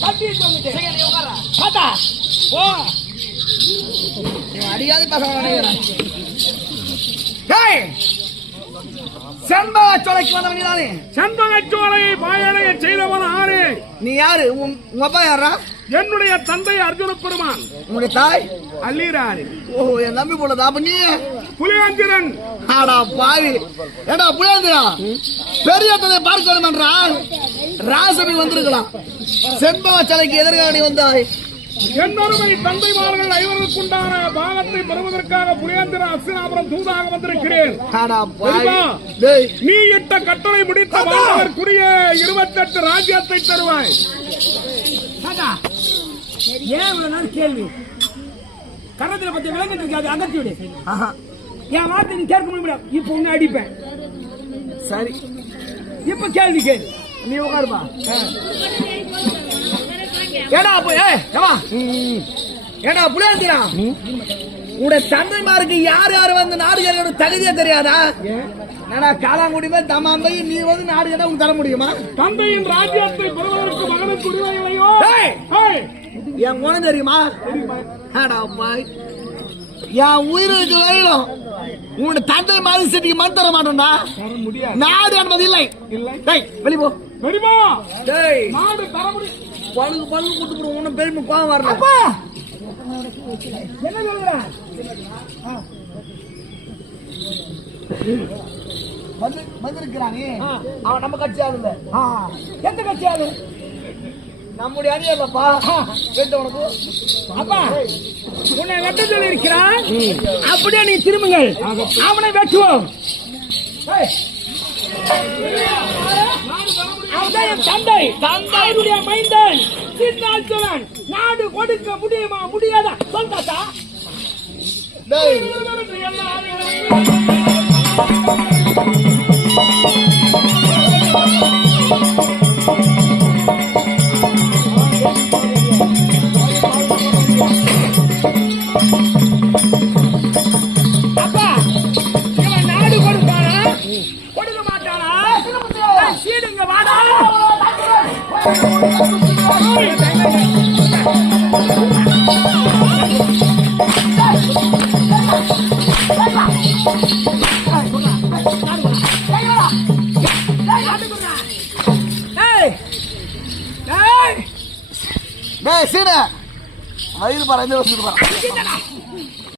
கட்டி சொல்லிட்டு சரி, நீ டேய் செண்பக சோலைக்கு வந்தவன் செண்பகச்சோலை பாயலைய செய்தவன் ஆறு நீ யாரு? உன் உங்க அப்பா யாரா என்னுடைய தந்தை அர்ஜுன பெருமான். உன்னுடைய தாய்? அல்லீராறு ஓ என் போலதா அப்ப நீ புலியாந்திரன் ஆடா பாவி. ஏடா புரியாதுடா பெரியட்டதை பார்க்க வேண்டும் என்றால் ராசமி வந்திருக்கலாம். செண்பக சிலைக்கு எதிர்கால நீ வந்தாய். என்னொருமை தந்தைமார்கள் ஐவருக்குண்டான பாகத்தை பெறுவதற்காக புலியாந்திர அஸ்தினாபுரம் தூதாக வந்திருக்கிறேன். நீ இட்ட கட்டளை முடித்த வாழ்வதற்குரிய இருபத்தெட்டு ராஜ்யத்தை தருவாய். ஏன் இவ்வளவு நாள் கேள்வி? கன்னத்துல பத்தி விளங்கிட்டு இருக்காது அகற்றி விடு. ஆஹா. என் வார்த்தை நீ கேட்க முடியாது இப்ப உன்னை அடிப்பேன். சரி. இப்ப கேள்வி கேளு. நீ உட்காருப்பா. ஏடா ஏமா. ஏடா புளியாந்திரா உடைய தந்தைமாருக்கு யார் யார் வந்து நாடு கேட்கற தகுதியே தெரியாதா? ஏடா காலாங்குடி தமாம்பை நீ வந்து நாடு கேட்டா உனக்கு தர முடியுமா? தந்தையின் ராஜ்யத்தை பெறுவதற்கு என் குணம் தெரியுமா? என் உயிருக்கு வரையிலும் உன்னுடைய தந்தை மாதிரி சிட்டிக்கு மண் தர மாட்டேன்டா. நாடு என்பது இல்லை. டேய் வெளி போ. டேய். நாடு தர முடியும் பழுகு பழுகு கூட்டு போடுவோம் ஒன்றும் பெருமை கோவம் வரல. என்ன சொல்ற? வந்து வந்திருக்கிறானே. அவன் நம்ம கட்சி ஆளுங்க ஆ, எந்த கட்சியாவது நம்முடைய அணி இல்லப்பா கேட்ட உனக்கு. அப்பா உன்னை வெட்ட சொல்லி இருக்கிறான் அப்படியே நீ திரும்புங்கள். அவனை வெட்டுவோம். தந்தை. தந்தையுடைய மைந்தன். சின்னாச்சவன். நாடு கொடுக்க முடியுமா முடியாதா? சொல் தாத்தா. டேய். அப்பா சீடுங்க வாடா! டேய் சீன! வயிறு பாரு இந்த வருஷத்துக்கு பாரு